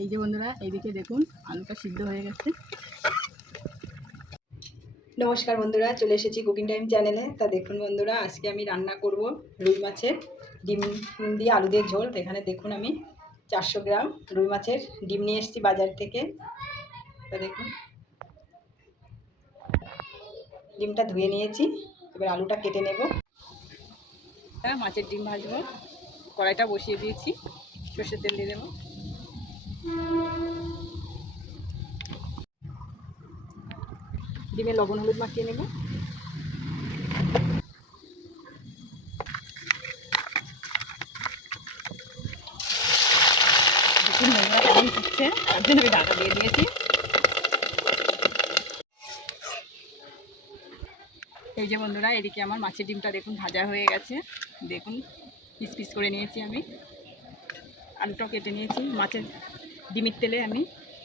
এই যে বন্ধুরা এইদিকে দেখুন আলুটা সিদ্ধ হয়ে গেছে। নমস্কার বন্ধুরা, চলে এসেছি কুকিং টাইম চ্যানেলে। তা দেখুন বন্ধুরা, আজকে আমি রান্না করব রুই মাছের ডিম দিয়ে আলু দিয়ে ঝোল। এখানে দেখুন আমি 400 গ্রাম রুই মাছের ডিম নিয়ে এসেছি বাজার থেকে। তা দেখুন ডিমটা ধুয়ে নিয়েছি, এবার আলুটা কেটে নেব। মাছের ডিম ভাজবো, কড়াইটা বসিয়ে দিয়েছি, সর্ষের তেল দিয়ে দেবো। ডিমে লবণ হলুদ মাখিয়ে নেব। কেমন হচ্ছে তার জন্য আমি ঢাকা দিয়ে দিয়েছি। এই যে বন্ধুরা, এদিকে আমার মাছের ডিমটা দেখুন ভাজা হয়ে গেছে। দেখুন পিস পিস করে নিয়েছি আমি, আলুটাও কেটে নিয়েছি। মাছের ডিমের তেলে আমি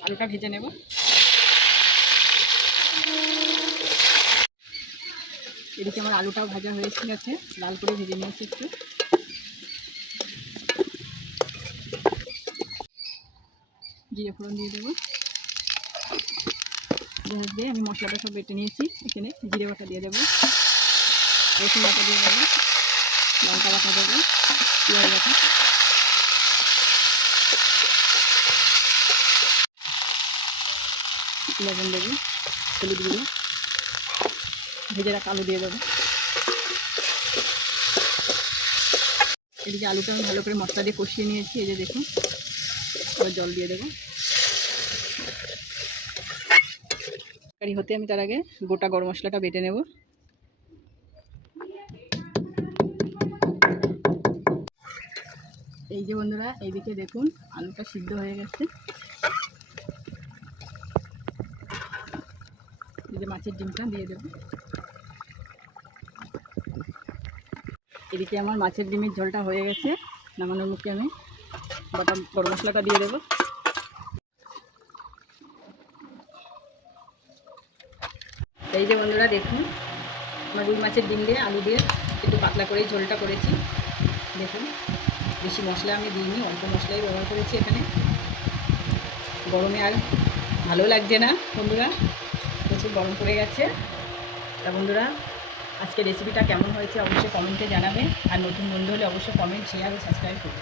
আলুটা ভেজে নেব। এদিকে আমার আলুটাও ভাজা হয়ে গেছে, লাল করে ভেজে নিয়েছি একটু। জিরে ফোড়ন দিয়ে দেবো। পেঁয়াজ দিয়ে আমি মশলাটা সব বেটে নিয়েছি। এখানে জিরে বাটা দিয়ে দেবো, রসুন বাটা দিয়ে দেবো, লঙ্কা বাটা দেবো, পেঁয়াজ বাটা, লবণ দেবো, হলুদ গুঁড়ো, ভেজে রাখা আলু দিয়ে দেবো। এদিকে আলুটা আমি ভালো করে মশলা দিয়ে কষিয়ে নিয়েছি। এই যে দেখুন, এবার জল দিয়ে দেবো। তরকারি হতে আমি তার আগে গোটা গরম মশলাটা বেটে নেব। এই যে বন্ধুরা, এইদিকে দেখুন আলুটা সিদ্ধ হয়ে গেছে। এই যে মাছের ডিমটা দিয়ে দেবো। এদিকে আমার মাছের ডিমের ঝোলটা হয়ে গেছে। নামানোর মুখে আমি গোটা গরম মশলাটা দিয়ে দেবো। এই যে বন্ধুরা দেখুন, আমার রুই মাছের ডিম দিয়ে আলু দিয়ে একটু পাতলা করেই ঝোলটা করেছি। দেখুন বেশি মশলা আমি দিইনি, অল্প মশলাই ব্যবহার করেছি। এখানে গরমে আর ভালো লাগছে না বন্ধুরা, প্রচুর গরম পড়ে গেছে। তা বন্ধুরা, আজকে রেসিপিটা কেমন হয়েছে অবশ্যই কমেন্টে জানাবে। আর নতুন বন্ধু হলে অবশ্যই কমেন্ট, শেয়ার ও সাবস্ক্রাইব করবে।